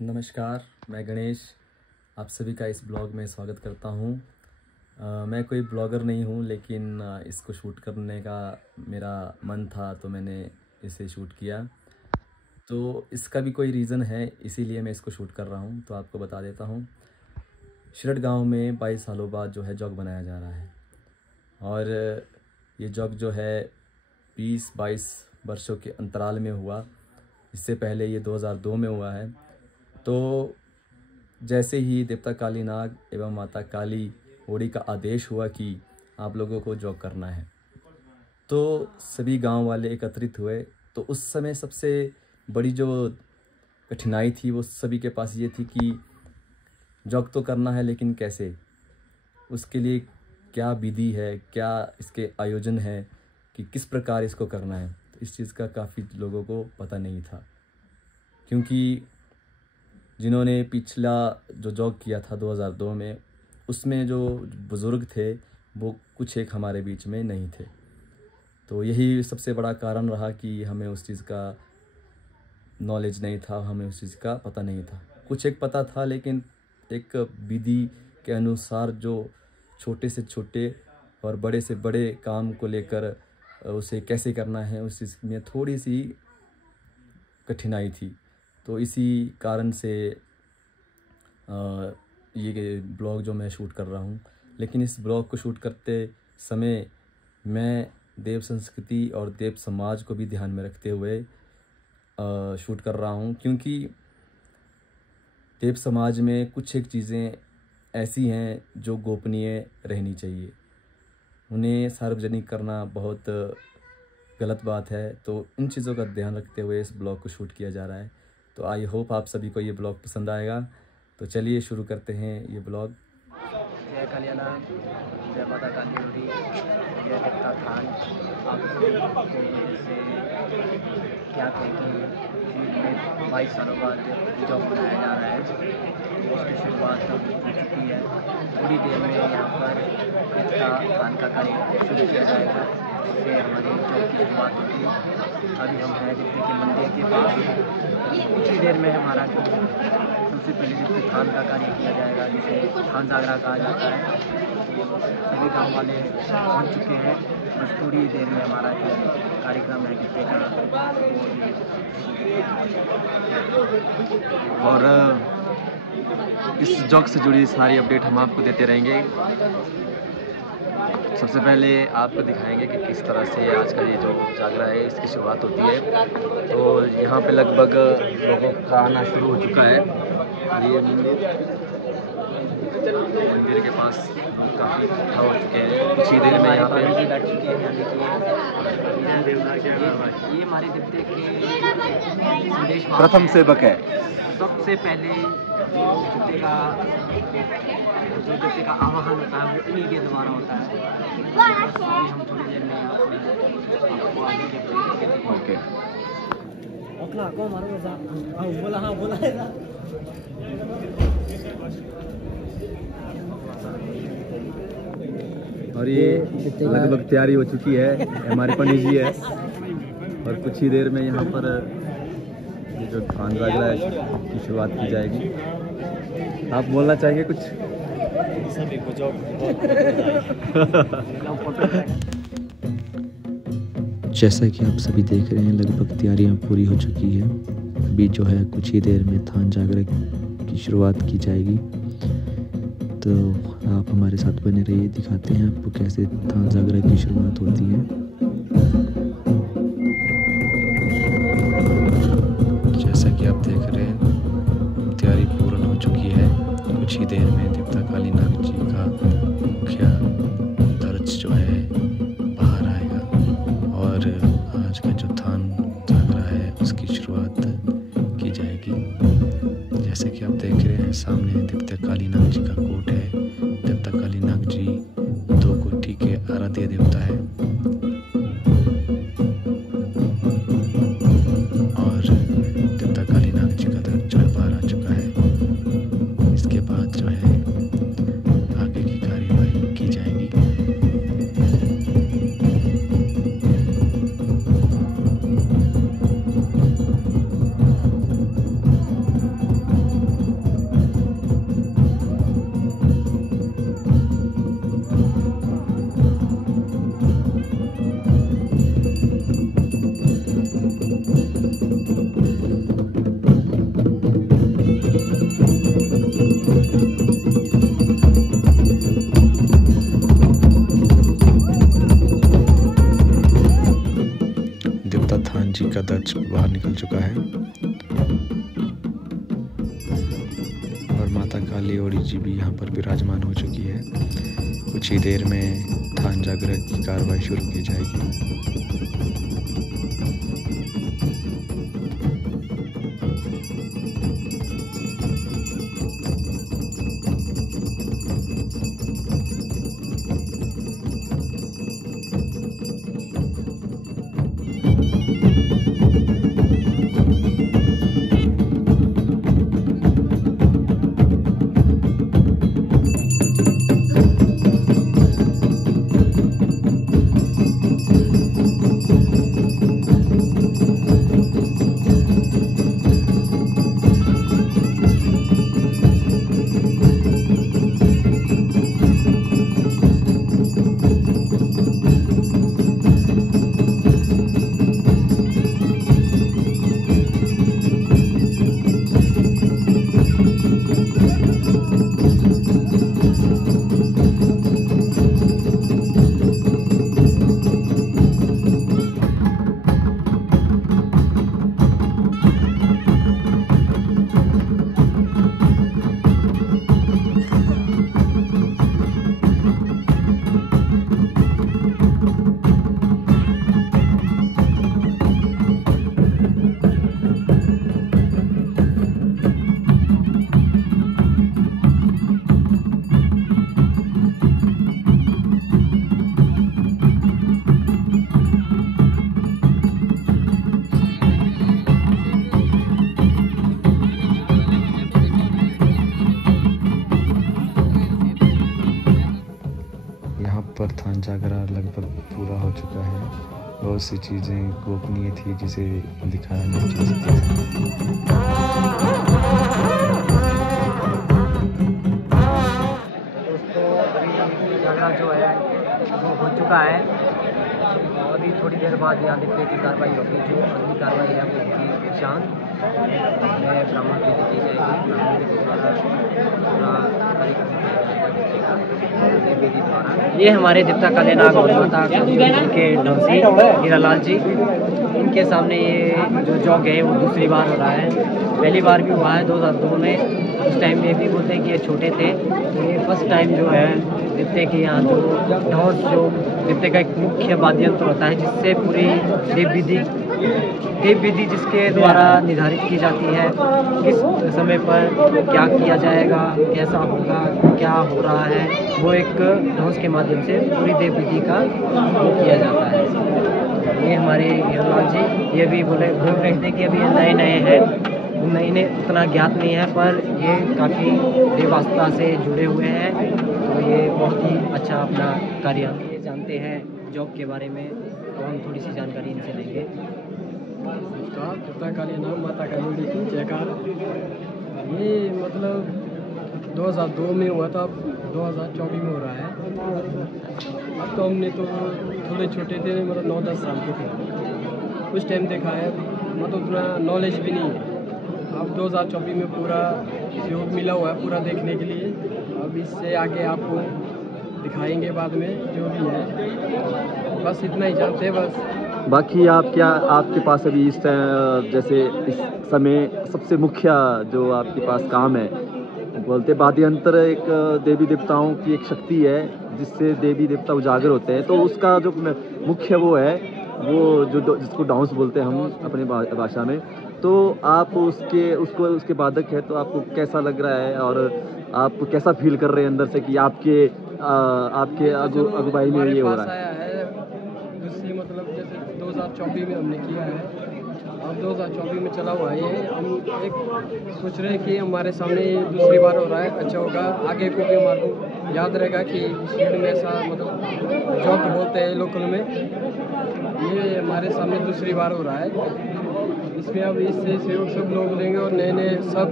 नमस्कार, मैं गणेश आप सभी का इस ब्लॉग में स्वागत करता हूँ। मैं कोई ब्लॉगर नहीं हूँ, लेकिन इसको शूट करने का मेरा मन था तो मैंने इसे शूट किया। तो इसका भी कोई रीज़न है, इसीलिए मैं इसको शूट कर रहा हूँ। तो आपको बता देता हूँ, शिरट गांव में 22 सालों बाद जो है जॉग बनाया जा रहा है। और ये जॉग जो है 20-22 वर्षों के अंतराल में हुआ। इससे पहले ये 2002 में हुआ है। तो जैसे ही देवता काली नाग एवं माता काली होड़ी का आदेश हुआ कि आप लोगों को जॉग करना है, तो सभी गांव वाले एकत्रित हुए। तो उस समय सबसे बड़ी जो कठिनाई थी वो सभी के पास ये थी कि जॉग तो करना है, लेकिन कैसे, उसके लिए क्या विधि है, क्या इसके आयोजन है, कि किस प्रकार इसको करना है। तो इस चीज़ का काफ़ी लोगों को पता नहीं था, क्योंकि जिन्होंने पिछला जो जॉग किया था 2002 में, उसमें जो बुज़ुर्ग थे वो कुछ एक हमारे बीच में नहीं थे। तो यही सबसे बड़ा कारण रहा कि हमें उस चीज़ का नॉलेज नहीं था, हमें उस चीज़ का पता नहीं था। कुछ एक पता था, लेकिन एक विधि के अनुसार जो छोटे से छोटे और बड़े से बड़े काम को लेकर उसे कैसे करना है, उस चीज़ में थोड़ी सी कठिनाई थी। तो इसी कारण से ये ब्लॉग जो मैं शूट कर रहा हूँ। लेकिन इस ब्लॉग को शूट करते समय मैं देव संस्कृति और देव समाज को भी ध्यान में रखते हुए शूट कर रहा हूँ, क्योंकि देव समाज में कुछ एक चीज़ें ऐसी हैं जो गोपनीय रहनी चाहिए। उन्हें सार्वजनिक करना बहुत गलत बात है। तो इन चीज़ों का ध्यान रखते हुए इस ब्लॉग को शूट किया जा रहा है। तो आई होप आप सभी को ये ब्लॉग पसंद आएगा। तो चलिए शुरू करते हैं ये ब्लॉग। जय कालियाना, जय माता काली होड़ी, जय देवता थान। आप सबको से क्या थे कि शीट में 22 सालों बाद जॉब बनाया जा रहा है। तो उसकी शुरुआत हो चुकी है। थोड़ी देर में यहाँ पर देवता थान का कार्य शुरू किया जाएगा, जिससे हमारी जॉब की शुरुआत होगी। अभी हम हैं देवता के मंदिर के पास। कुछ ही देर में हमारा जो सबसे पहले देवता थान का कार्य किया जाएगा, जिसे थान जागरा कहा जाता है। सभी गांव वाले पहुंच चुके हैं। बस थोड़ी देर में हमारा जो कार्यक्रम है देवते का और इस जॉग से जुड़ी सारी अपडेट हम आपको देते रहेंगे। सबसे पहले आपको दिखाएंगे कि किस तरह से आज का ये जो जागरा है इसकी शुरुआत होती है। तो यहाँ पे लगभग लोगों का आना शुरू हो चुका है। और ये मंदिर के पास काफ़ी इकट्ठा हो चुके हैं। कुछ ही देर में यहाँ पे बैठ चुके हैं। ये हमारे देवते के संदेश प्रथम सेवक है। सबसे पहले जो देवते का आवाहन होता है वो इन्हीं के द्वारा होता है। अभी हम थोड़ी देर में आपको आगे के ओके। और ये लगभग तैयारी हो चुकी है। हमारे पंडित जी है और कुछ ही देर में यहाँ पर ये जो थान जागरा है की शुरुआत की जाएगी। आप बोलना चाहेंगे कुछ? जैसा कि आप सभी देख रहे हैं, लगभग तैयारियां पूरी हो चुकी है। अभी जो है कुछ ही देर में थान जागरा की शुरुआत की जाएगी। तो आप हमारे साथ बने रहिए, दिखाते हैं आपको कैसे थान जागरा की शुरुआत होती है। जैसा कि आप देख रहे हैं, तैयारी पूर्ण हो चुकी है। कुछ ही देर में देवता काली नाग जी का मुखिया दर्ज जो है बाहर आएगा और आज का जो थान जागरा है उसकी शुरुआत की जाएगी। जैसे कि आप देख रहे हैं, सामने देवता काली नाग जी का कोट है। देवता काली नाग जी 2 कोटि के आराध्य देवता है और देवता काली नाग जी का दर्ज जो है बाहर आ चुका है। इसके बाद जो है आगे की कार्यवाही की जाएगी। जी का दर्ज बाहर निकल चुका है और माता काली ओड़ी जी भी यहाँ पर विराजमान हो चुकी है। कुछ ही देर में थान जागरण की कार्रवाई शुरू की जाएगी। पर थान जागरण लगभग पूरा हो चुका है। बहुत सी चीज़ें गोपनीय थी जिसे दिखाया नहीं जा सकता। दोस्तों अभी जागरण जो है वो हो चुका है और अभी थोड़ी देर बाद यहाँ देखते की कार्रवाई होगी। जो अगली कार्रवाई है वो होगी शाम में ब्राह्मण विधि की जाएगी। ब्राह्मण विधि द्वारा पूरा ये हमारे देवता कालीनाग और माता के ढौसी हीरालाल जी, इनके सामने ये जो जॉग है वो दूसरी बार हो रहा है। पहली बार भी हुआ है 2002 में। उस टाइम में भी बोलते हैं कि ये छोटे थे, तो ये फर्स्ट टाइम जो है देवते के यहाँ जो ढौस जो देवते का एक मुख्य वाद्य यंत्र होता है जिससे पूरी देव विधि जिसके द्वारा निर्धारित की जाती है किस समय पर क्या किया जाएगा, कैसा होगा, क्या हो रहा है, वो एक ढौस के माध्यम से पूरी देव विधि का किया जाता है। ये हमारे हीरालाल जी ये भी बोल रहे थे कि अभी ये नए हैं, नए उतना ज्ञात नहीं है, पर ये काफ़ी देवास्था से जुड़े हुए हैं, तो ये बहुत ही अच्छा अपना कार्य ये जानते हैं जॉब के बारे में, तो हम थोड़ी सी जानकारी इनसे लेंगे। देवता कालीनाग माता काली की जयकार। ये मतलब 2002 में हुआ था, 2024 में हो रहा है। अब तो हमने तो थोड़े छोटे थे, मतलब 9-10 साल के थे उस टाइम देखा है, मतलब उतना नॉलेज भी नहीं है। अब 2024 में पूरा सहयोग मिला हुआ है पूरा देखने के लिए। अब इससे आगे आपको दिखाएंगे बाद में जो भी है, बस इतना ही जानते हैं बस। बाकी आप क्या आपके पास अभी इस जैसे इस समय सबसे मुख्य जो आपके पास काम है, बोलते वाद्य यंत्र एक देवी देवताओं की एक शक्ति है जिससे देवी देवता उजागर होते हैं, तो उसका जो मुख्य वो है वो जो जिसको डांस बोलते हैं हम अपने भाषा में, तो आप उसके बाधक है, तो आपको कैसा लग रहा है और आप कैसा फील कर रहे हैं अंदर से कि आपके अगुवाई में ये हो रहा है? मतलब जैसे 2024 में हमने किया है, अब 2024 में चला हुआ है ये। हम एक सोच रहे हैं कि हमारे सामने दूसरी बार हो रहा है, अच्छा होगा आगे को भी हमारे को याद रहेगा कि फील्ड में ऐसा मतलब जॉब बोलते हैं लोकल में, ये हमारे सामने दूसरी बार हो रहा है। इसमें अब इससे सहयोग सब लोग लेंगे और नए सब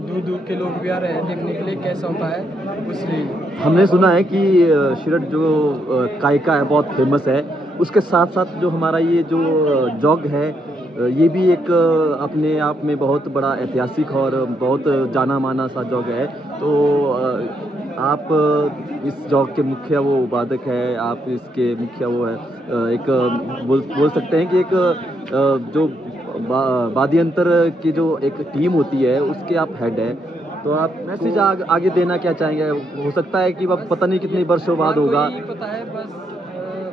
दूर दूर के लोग भी आ रहे हैं देखने के लिए कैसा होता है। उसलिए हमने सुना है कि शिरट जो कायका है बहुत फेमस है, उसके साथ साथ जो हमारा ये जो जॉग है ये भी एक अपने आप में बहुत बड़ा ऐतिहासिक और बहुत जाना माना सा जॉग है। तो आप इस जॉग के मुख्य वो वादक है, आप इसके मुख्य वो है, एक बोल सकते हैं कि एक जो वाद्य यंत्र की जो एक टीम होती है उसके आप हेड है। तो आप मैसेज आगे देना क्या चाहेंगे? हो सकता है कि वह पता नहीं कितने वर्षों बाद होगा। नहीं पता है, बस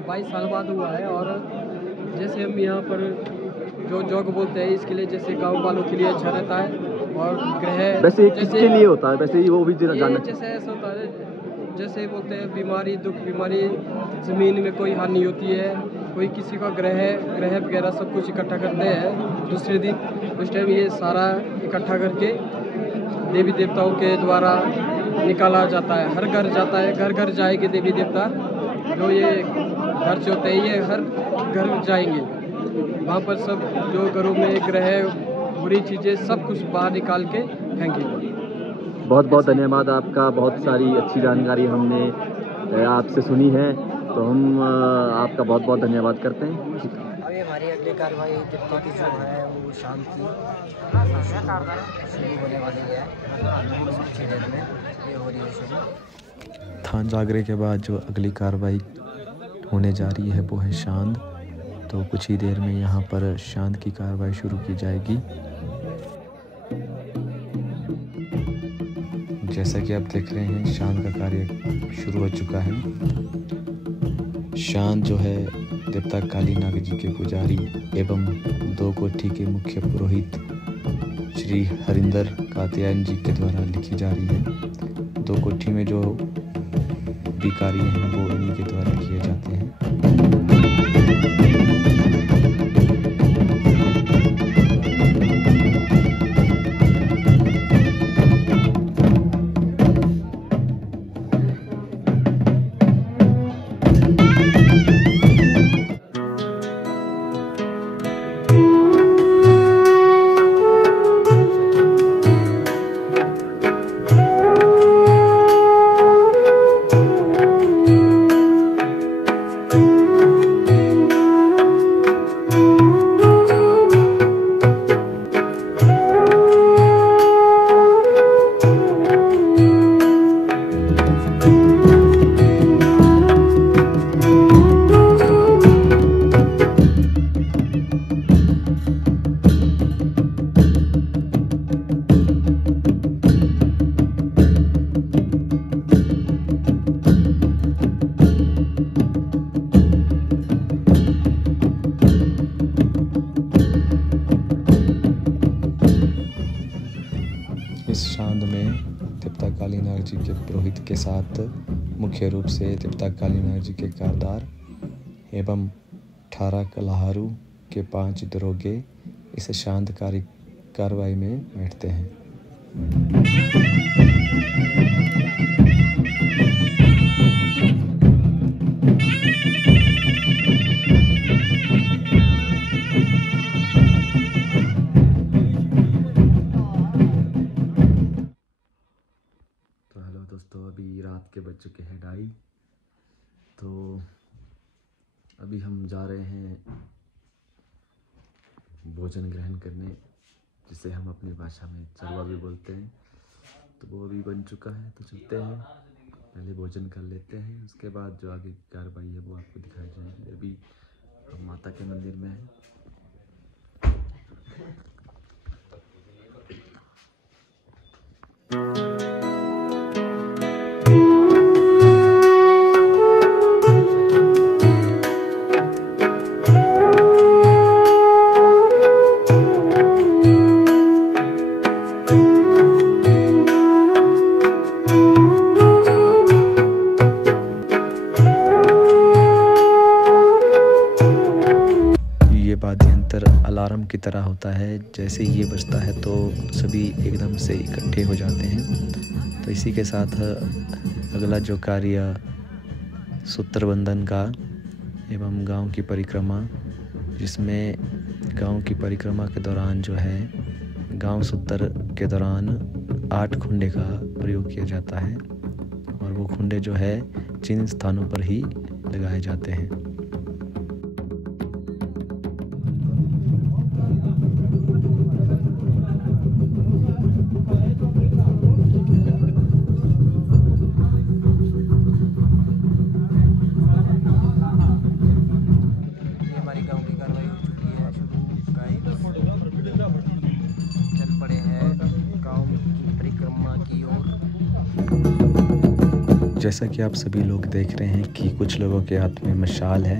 22 साल बाद हुआ है। और जैसे हम यहाँ पर जो जॉग बोलते हैं इसके लिए जैसे गांव वालों के लिए अच्छा रहता है। और ग्रह वैसे किसके लिए होता है? वैसे ही वो भी जानना जैसे ऐसा होता है, जैसे बोलते हैं बीमारी दुख बीमारी, ज़मीन में कोई हानि होती है, कोई किसी का ग्रह वगैरह सब कुछ इकट्ठा करते हैं दूसरे दिन। उस टाइम ये सारा इकट्ठा करके देवी देवताओं के द्वारा निकाला जाता है। हर घर जाता है, घर घर जाएंगे देवी देवता। जो ये घर जो होते हैं ये हर घर जाएंगे, वहाँ पर सब जो घरों में ग्रह बुरी चीज़ें सब कुछ बाहर निकाल के फेंकेंगे। बहुत बहुत धन्यवाद आपका। बहुत सारी अच्छी जानकारी हमने आपसे सुनी है, तो हम आपका बहुत बहुत धन्यवाद करते हैं। अभी हमारी अगली कार्रवाई देवता की जो है वो शाम की शुरू होने वाली है। कुछ ही देर में ये हो रही है शुरू। थान जागरे के बाद जो अगली कार्रवाई होने जा रही है वो है शांद। तो कुछ ही देर में यहाँ पर शांद की कार्रवाई शुरू की जाएगी। जैसा कि आप देख रहे हैं शांद का कार्य शुरू हो चुका है। शांद जो है देवता कालीनाग जी के पुजारी एवं 2 कोठी के मुख्य पुरोहित श्री हरिंदर कात्यायन जी के द्वारा लिखी जा रही है। 2 कोठी में जो भी कार्य हैं वो इन्हीं के द्वारा किए जाते हैं। इस शांद में देवता कालीनाग जी के पुरोहित के साथ मुख्य रूप से देवता कालीनाग जी के कारदार एवं 18 कलाहारू के 5 दरोगे इस शांत कार्रवाई में बैठते हैं। तो हेलो दोस्तों, अभी रात के बज चुके हैं 2:30। तो अभी हम जा रहे हैं भोजन ग्रहण करने, जिसे हम अपनी भाषा में चरवा भी बोलते हैं। तो वो अभी बन चुका है, तो चलते हैं, पहले भोजन कर लेते हैं, उसके बाद जो आगे की कार्रवाई है वो आपको दिखाई जाएगी। अभी हम माता के मंदिर में हैं। अलार्म की तरह होता है। जैसे ही ये बजता है तो सभी एकदम से इकट्ठे हो जाते हैं। तो इसी के साथ अगला जो कार्य सूत्रबंधन का एवं गांव की परिक्रमा, जिसमें गांव की परिक्रमा के दौरान जो है गांव सूत्र के दौरान 8 खुंडे का प्रयोग किया जाता है और वो खुंडे जो है जिन स्थानों पर ही लगाए जाते हैं। की ओर। जैसा कि आप सभी लोग देख रहे हैं कि कुछ लोगों के हाथ में मशाल है,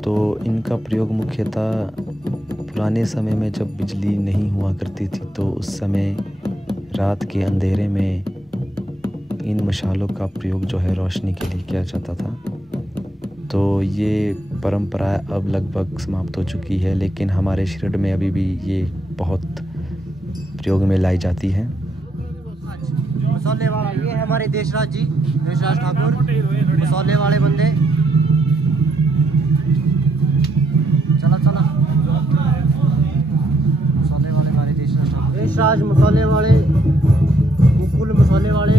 तो इनका प्रयोग मुख्यतः पुराने समय में जब बिजली नहीं हुआ करती थी तो उस समय रात के अंधेरे में इन मशालों का प्रयोग जो है रोशनी के लिए किया जाता था। तो ये परंपरा अब लगभग समाप्त हो चुकी है, लेकिन हमारे शिरड में अभी भी ये बहुत प्रयोग में लाई जाती है। मसौले वाला ये है हमारे देशराज जी, देशराज ठाकुर, मसौले वाले बंदे। चला चला मसौले वाले हमारे देशराज ठाकुर, देशराज मसौले वाले, मुकुल मसौले वाले।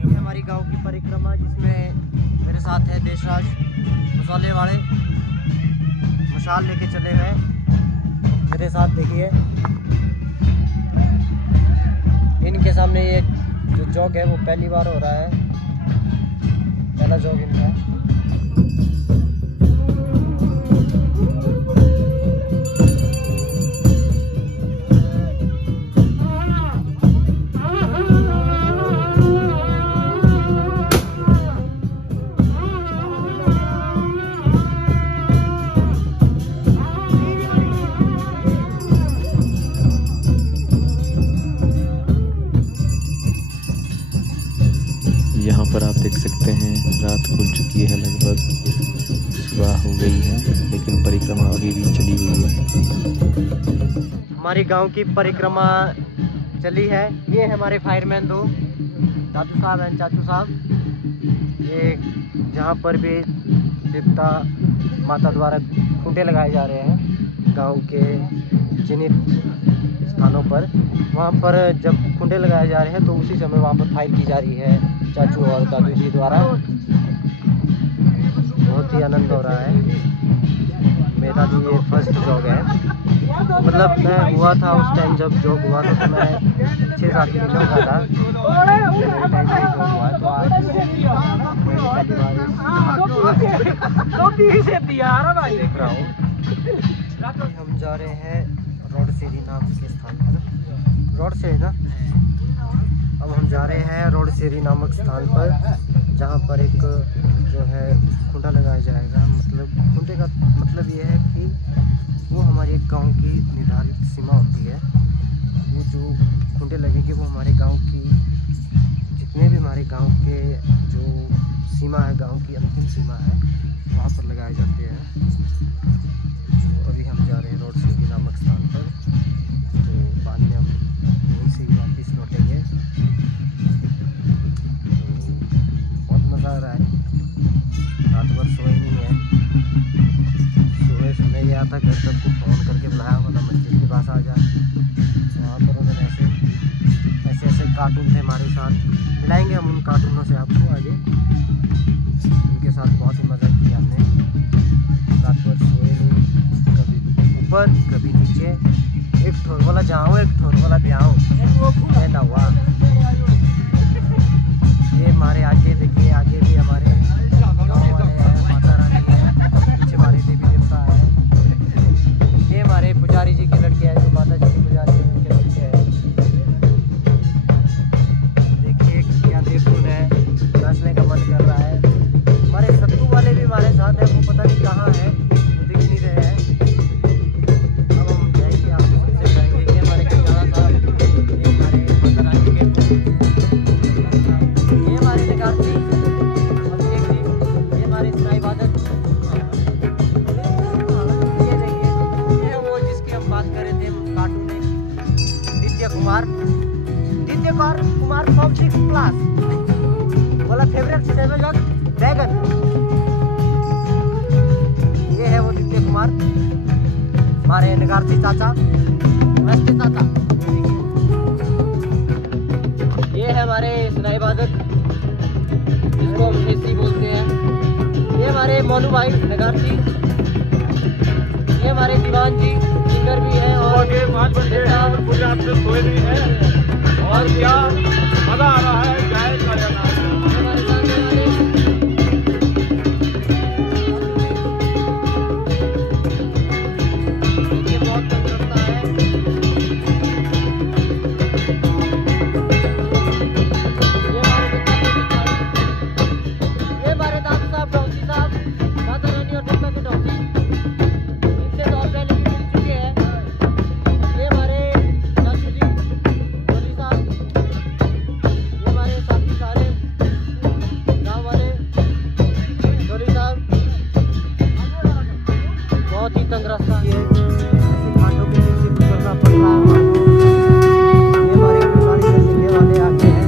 ये हमारी गांव की परिक्रमा जिसमें मेरे साथ है देशराज मसौले वाले, मशाल लेके चले हैं मेरे साथ। देखिए इनके सामने ये जो जॉग है वो पहली बार हो रहा है, पहला जॉग इनका है। यहाँ पर आप देख सकते हैं रात खुल चुकी है, लगभग सुबह हो गई है, लेकिन परिक्रमा अभी भी चली हुई है। हमारी गांव की परिक्रमा चली है। ये है हमारे फायरमैन दो, दादू साहब एंड चाचू साहब। ये जहाँ पर भी देवता माता द्वारा खूंटे लगाए जा रहे हैं गांव के चिन्हित स्थानों पर, वहाँ पर जब खूंटे लगाए जा रहे हैं तो उसी समय वहाँ पर फायर की जा रही है चाचू और दादू जी द्वारा। बहुत ही आनंद हो रहा है। मेरा भी ये फर्स्ट जॉग है, मतलब मैं हुआ था उस टाइम जब जॉग हुआ था तो मैं 6 साल की उम्र का था। देख रहा हूँ। हम जा रहे हैं रोड सेरी नाम के स्थान पर, रोड से ना, अब हम जा रहे हैं रोड सेरी नामक स्थान पर, जहाँ पर एक जो है खूंटा लगाया जाएगा। मतलब खूंटे का मतलब ये है कि वो हमारे एक गांव की निर्धारित सीमा होती है। वो जो खूंटे लगेंगे वो हमारे गांव की, जितने भी हमारे गांव के जो सीमा है, गांव की अंतिम सीमा है, वहाँ पर लगाए जाते हैं। तो अभी हम जा रहे हैं रोड सेरी नामक स्थान पर, तो बाद में हम यहीं से ही वापस लौटेंगे। मज़ा आ रहा है। रात भर सोए नहीं है। सुबह समय गया था घर, सबको फ़ोन करके बुलाया, बोला मस्जिद के पास आ जा। वहाँ पर उन्होंने ऐसे कार्टून थे हमारे साथ, मिलाएंगे हम उन कार्टूनों से आपको आगे। उनके साथ बहुत ही मज़ा किया हमने। रात भर सोए नहीं, कभी ऊपर कभी नीचे, एक ठोर वाला जाओ एक ठोर वाला ब्याओ, ऐसा हुआ। ये हमारे आगे देखिए, आगे भी हमारे गाँव वाले हैं, माता रानी है, पीछे हमारे देवी देवता है। ये हमारे पुजारी जी के लड़के हैं, जो माता जी के पुजारी हैं उनके लड़के हैं। देखिए क्या देखून है, नाचने का मन कर रहा है। हमारे सत्तू वाले भी हमारे साथ हैं, वो पता नहीं कहाँ है, वो दिख नहीं रहे हैं। अब हम जाएंगे, आपको सबसे करेंगे। ये हमारे खजाना साहब, ये हमारे माता रानी के, ये हमारे नगारती अभिषेक जी, ये हमारे इबादत। ये देखिए, ये वो जिसकी हम बात कर रहे थे कार्टून में, दित्य कुमार फ्रॉम 6th क्लास, बोला फेवरेट सेवेज ड्रैगन। ये है वो दित्य कुमार, हमारे नगारती चाचा, नमस्ते चाचा। ये है हमारे इबादत, जिसको हम देसी बोलते हैं। ये हमारे मोनू भाई नगारती, ये हमारे दीवान जी सिंगर भी है। और 5 बजे पूरे आपसे सोए नहीं है, और क्या मजा आ रहा है, गाय का जाना है। ये बहुत मन करता है। बहुत ही तंग रास्ता है, ऐसे घाटों के नीचे गुजरना पड़ रहा है हमारे को। ये हमारे खिलाड़ी से सीखने वाले आगे हैं।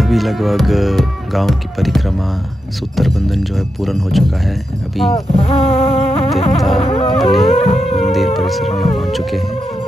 अभी लगभग गांव की परिक्रमा सूत्र बंधन जो है पूर्ण हो चुका है। अभी देवता अपने मंदिर परिसर में पहुंच चुके हैं।